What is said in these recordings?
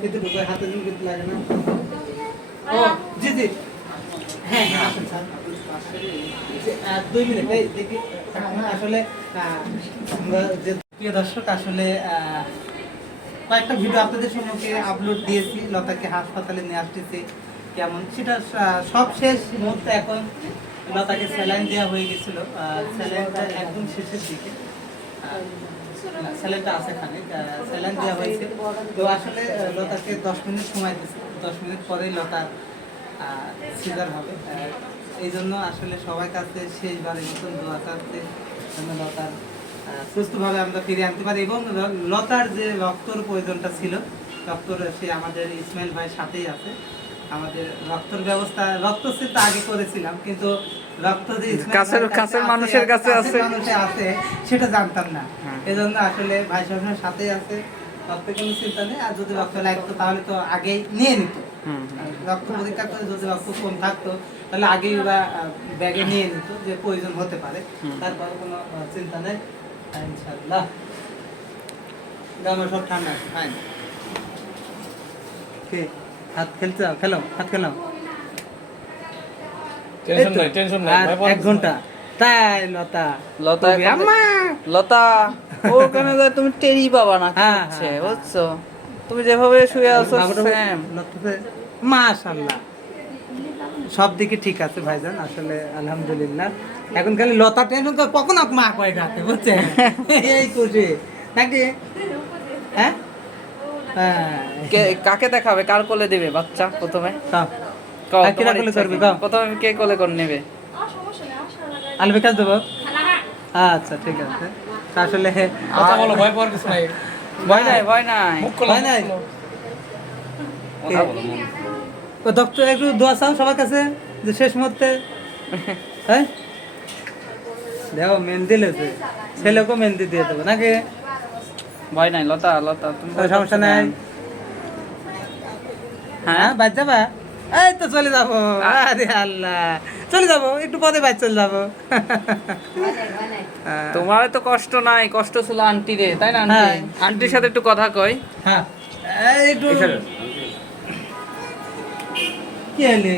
কিন্তু হাতে কিন্তু লাগে না। ও জি জি, হ্যাঁ হ্যাঁ আসুন স্যার। 2 মিনিট এই দেখি। আসলে আমরা যে প্রিয় দর্শক, আসলে কয়েকটা ভিডিও আপনাদের সম্মুখে আপলোড দিয়েছি, লতাকে হাসপাতালে নিয়ে আসতেছি কেমন সেটা সব শেষ মুহূর্তে। এখন লতাকে স্যালাইন দেওয়া হয়ে গেছিল, স্যালাইনটা একদম শেষের দিকে, স্যালাইনটা আছে খানিক, স্যালাইন দেওয়া হয়েছে। তো আসলে লতাকে 10 মিনিট সময় দিয়েছে, 10 মিনিট পরেই লতা সিজার হবে। এই জন্য আসলে সবার কাছে শেষবারের মতন দোয়া চাচ্ছে যেন লতার সুস্থভাবে আমরা ফিরে আনতে পারি, এবং লতার যে রক্তর প্রয়োজনটা ছিল, রক্তর সে আমাদের ইসমাইল ভাইয়ের সাথেই আছে। আমাদের রক্তর ব্যবস্থা, রক্তস্থিত আগে করেছিলাম, কিন্তু রক্ত যে কাছের মানুষের কাছে আছে সেটা জানতাম না। এজন্য আসলে ভাই সবসময় সাথেই আছে, রক্তের কোনো চিন্তা নেই। আর যদি রক্ত লাগতো তাহলে তো আগেই নিয়ে নিত, রক্ত পরীক্ষা করে যদি রক্ত কম থাকতো তাহলে আগেই ওরা ব্যাগে নিয়ে নিত, যে প্রয়োজন হতে পারে। তারপরে কোনো চিন্তা নেই ইনশাআল্লাহ। আমার সব ঠান্ডা আছে, ফাইন। কে হাত খেলতে যাও, খেলো, হাত খেলাও, টেনশন নাই 1 ঘন্টা। তাই লতা লতা ওখানে যায়, তুমি টেরি পাবা না বুঝছো? তুমি যেভাবে শুয়ে আছো সেম। মাশাআল্লাহ, সব দিকে ঠিক আছে ভাইজান, আসলে আলহামদুলিল্লাহ। এখন খালি লতা টেনশন করে কখন মা কয় ডাকে, বুঝছেন? এই খুশি নাকি? হ্যাঁ, কাকে দেখাবে, কার কোলে দিবে বাচ্চা প্রথমে? প্রথমে কে কোলে করে নেবে? আলবে কাজ দেবো। আচ্ছা ঠিক আছে। আসলে কথা বলো, ভয় পাওয়ার কিছু নাই। ভয় নাই ভয় নাই। ডক্টর একটু দোয়া চাও সবার কাছে যে শেষ মুহূর্তে। হ্যাঁ দেখো মেহেন্দি লেছে, ছেলেকেও মেহেন্দি দিয়ে দেবো নাকি? ভয় নাই লতা, তুমি সমস্যা নাই। হ্যাঁ বাদ যাবা? এই তো চলে যাবো। আরে আল্লাহ, চলে যাবো, একটু পরে বাইরে চলে যাবো। তোমার তো কষ্ট নাই, কষ্ট ছিল আন্টি রে, তাই না? আন্টির সাথে একটু কথা কই। হ্যাঁ একটু কি হলে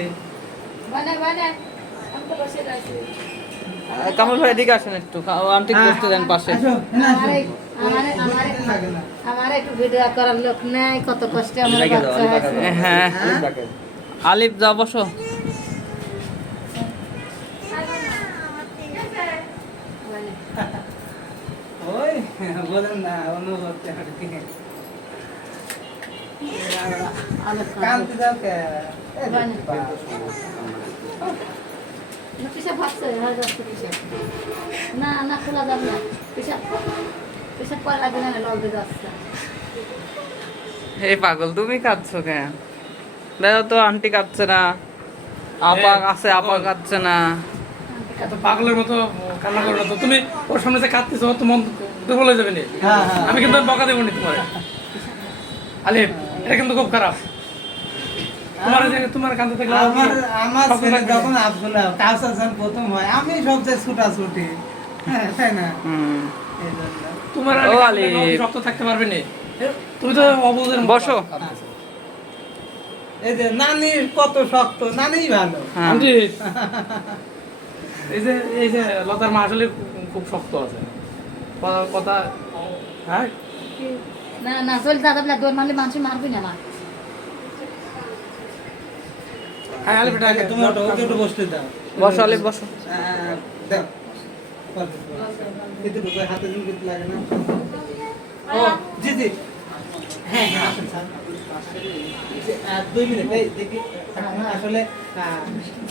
কামরুল ভাই এদিকে আসেন একটু, আন্টি বসতে দেন পাশে। আমার একটু ভিডিও করার লোক নাই, কত কষ্টে আমার বাচ্চা আছে। হ্যাঁ আলিফ যাও বসো। ওই বলেন না, অনুভব কান্তি যাও কে? পিসা ভাবছে না না খোলা যাবে না, পিসা পিসা পরে লাগবে না, লগে যাচ্ছে। হে পাগল, তুমি কাঁদছো কেন? দেখো তো আন্টি কাঁদছে না, আপা আছে, আপা কাঁদছে না। এত পাগলের মতো কান্না করো না তো। তুমি ওর সামনে যে কাঁদতেছো, তো মন দুর্বল হয়ে যাবে না। আমি কিন্তু বকা দেবো না তোমার। আলিফ, এটা কিন্তু খুব খারাপ। তোমার কাঁদতে দেখলে আমার ছেলে যখন আব্দুল্লাহ কাউসার খান প্রথম হয়, আমি সবচেয়ে ছুটাছুটি, তাই না? তোমার শক্ত থাকতে পারবে না, তুমি তো অবুঝের। বসো। এই যে নানি কত শক্ত, নানিই ভালো। এই যে লতার মা আসলে খুব শক্ত আছে কথা। হ্যাঁ না না চলে দাদা বলে দৌড় মারলে মানুষ মারবি না মা। হ্যাঁ আলিফ, তুমি ওটা ওকে একটু বসতে দাও। বসো আলিফ, বসো। দাও কিন্তু হাতে কিন্তু লাগে না। ও জি জি, হ্যাঁ হ্যাঁ আসুন স্যার। 2 মিনিট এই দেখি। আসলে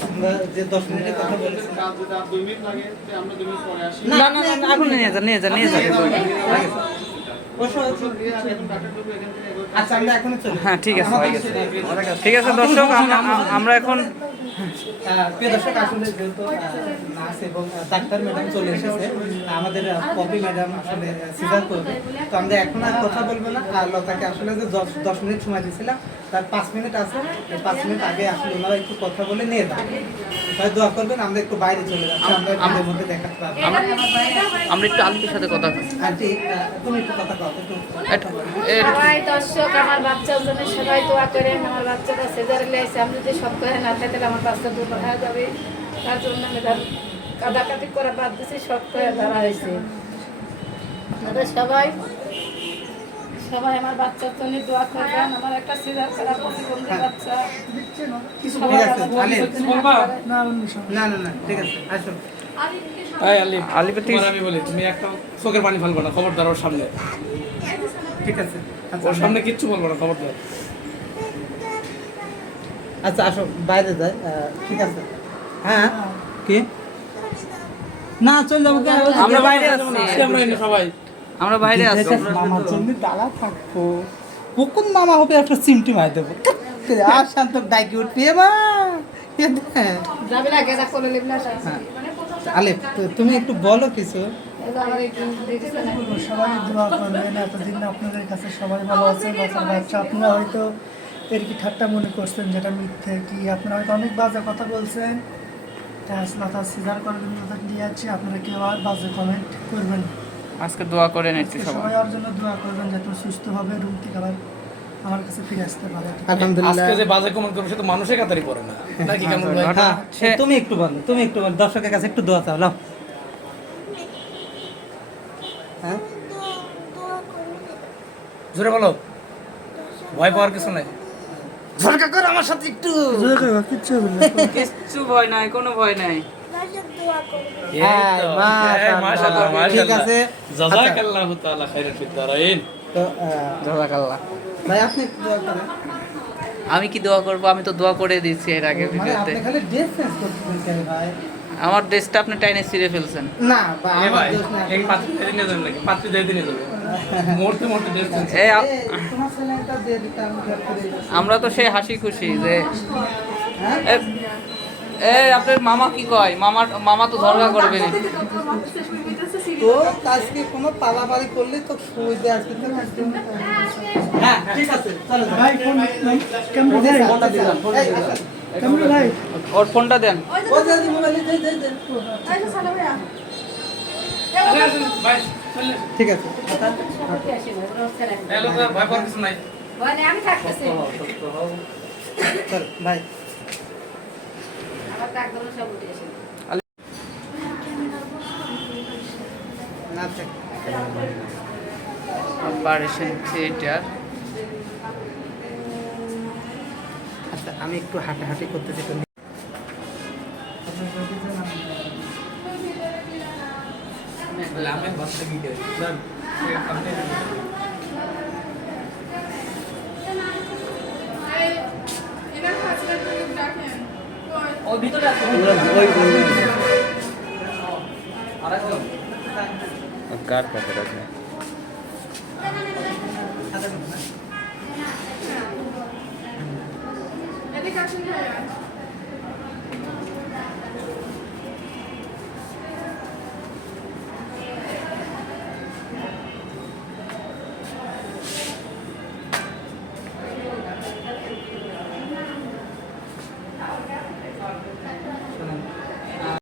আমরা যে 10 মিনিটের কথা বলেছি, 2 মিনিট লাগে, আমরা 2 মিনিট পরে আসি। না এখন নিয়ে যা। আচ্ছা আমরা এখন চলি। হ্যাঁ ঠিক আছে, ঠিক আছে দর্শক, আমরা এখন প্রিয় দর্শক, আসলে যেহেতু নার্স এবং ডাক্তার ম্যাডাম চলে এসেছে, আমাদের পপি ম্যাডাম আসলে সিজার করবে, তো আমরা এখন আর কথা বলবো না। আর লতাকে আসলে যে 10 মিনিট সময় দিয়েছিলাম, তার 5 মিনিট আছে, এই 5 মিনিট আগে আসলে ওনারা একটু কথা বলে নিয়ে যাবে। সবাই দোয়া করবেন, আমরা একটু বাইরে চলে যাচ্ছি, আমরা আমাদের মধ্যে দেখাতে পারবো। আমরা একটু আলিফের সাথে কথা আন্টি তুমি একটু কথা কও একটু সবাই দর্শক আমার বাচ্চার জন্য সবাই দোয়া করেন। আমার বাচ্চাটা সেজারে লেগেছে, আমি যদি সব করে না খাই তাহলে আমার বাচ্চা দুর্বল হয়ে যাবে। তার জন্য আমি কাদাকাটি করে বাদ দিছি, সব করে ধরা হয়েছে। আপনারা সবাই সবাই আমার বাচ্চার জন্য দোয়া করবেন। আমার একটা সিজার করা প্রতিবন্ধী বাচ্চা। ঠিক আছে আলিফ বলবা না না না ঠিক আছে আসো এই আলিফ আলিফের ঠিক তোমার আমি বলি তুমি একটা চোখের পানি ফেলবে না, খবরদার ওর সামনে। ঠিক আছে আচ্ছা ওর সামনে কিচ্ছু বলবো না, খবরদার। আচ্ছা আসো বাইরে যাই ঠিক আছে হ্যাঁ কি না চল যাবো কেন? আমরা বাইরে আছি আসি আমরা এনে সবাই। আমরা বাইরে আছি মামার জন্য ডালা থাকবো কোন মামা হবে একটা চিমটি মাই দেবো আর শান্ত ডাইকি উঠবি মা যাবে না গেদা করে লিবনা আলিফ তুমি একটু বলো কিছু আমার একটু দেখেছেন সবাই দোয়া করবেন। এতদিন আপনাদের কাছে সবাই ভালো আছে, বাচ্চার বাচ্চা। আপনারা হয়তো এর কি ঠাট্টা মনে করছেন, যেটা মিথ্যে। কি আপনারা হয়তো অনেক বাজে কথা বলছেন। মাথা সিজার করার জন্য দিয়ে যাচ্ছে, আপনারা কেউ আর বাজে কমেন্ট করবেন না। আজকে দোয়া করেন একটু সবাই সবাই ওর জন্য দোয়া করবেন যাতে সুস্থ হবে, রুম থেকে আবার আমার কাছে ফিরে আসতে পারে। আলহামদুলিল্লাহ আজকে যে বাজে কমেন্ট করবে সে তো মানুষের কাতারই পড়ে না, নাকি কেমন ভাই? হ্যাঁ তুমি একটু বলো দর্শকের কাছে একটু দোয়া চাও লাও হ্যাঁ জোরে বলো, ভয় পাওয়ার কিছু নাই। সরকার কর আমার সাথে একটু কিচ্ছু হবে না। কিচ্ছু ভয় নাই, কোনো ভয় নাই। হ্যাঁ, মাশাআল্লাহ, ঠিক আছে। জাযাকাল্লাহু তাআলা খাইরান ফিদ দারাইন। তো জাযাকাল্লাহ। ভাই আপনি একটু দোয়া করেন আমি কি দোয়া করব? আমি তো দোয়া করে দিয়েছি এর আগে মানে ভিডিওতে। আপনি খালি ড্রেস চেঞ্জ করতেছেন কেন ভাই আমার ড্রেসটা আপনি টাইনে ছিঁড়ে ফেলছেন। না বা এ আমার ভাই, দোষ না এই পাত্রী দিয়ে নিয়ে যাবেন নাকি? পাত্রী দিয়ে নিয়ে যাবে। মরতে মরতে ড্রেস চেঞ্জ। এই তোমার ছেলেটা দিয়ে দিতে আমি হেল্প করে দিই। আমরা তো সেই হাসি খুশি যে হ্যাঁ এই আপনার মামা কি কয়? মামা তো ঝগড়া করবে না। তো আজকে কোনো পালাপালি করলে তো সুবিধা আসবে তো হ্যাঁ ঠিক আছে চলো ভাই ফোন কেমন ভাই? ফোনটা দিলাম ফোনটা দিলাম কেমন ভাই? ওর ফোনটা দেন। ও যদি মোবাইলে দে দে দে ভাই চলে। ঠিক আছে হ্যালো তো ভয় পাওয়ার কিছু নাই। আমি থাকতেছি চল ভাই আমার একদম সব উঠে এসে না থাক অপারেশন থিয়েটার। আচ্ছা আমি একটু হাঁটাহাঁটি করতেছি তো লামের বাচ্চা কি করে? কার কথা রাখে? এদিকে আসুন ভাইয়া।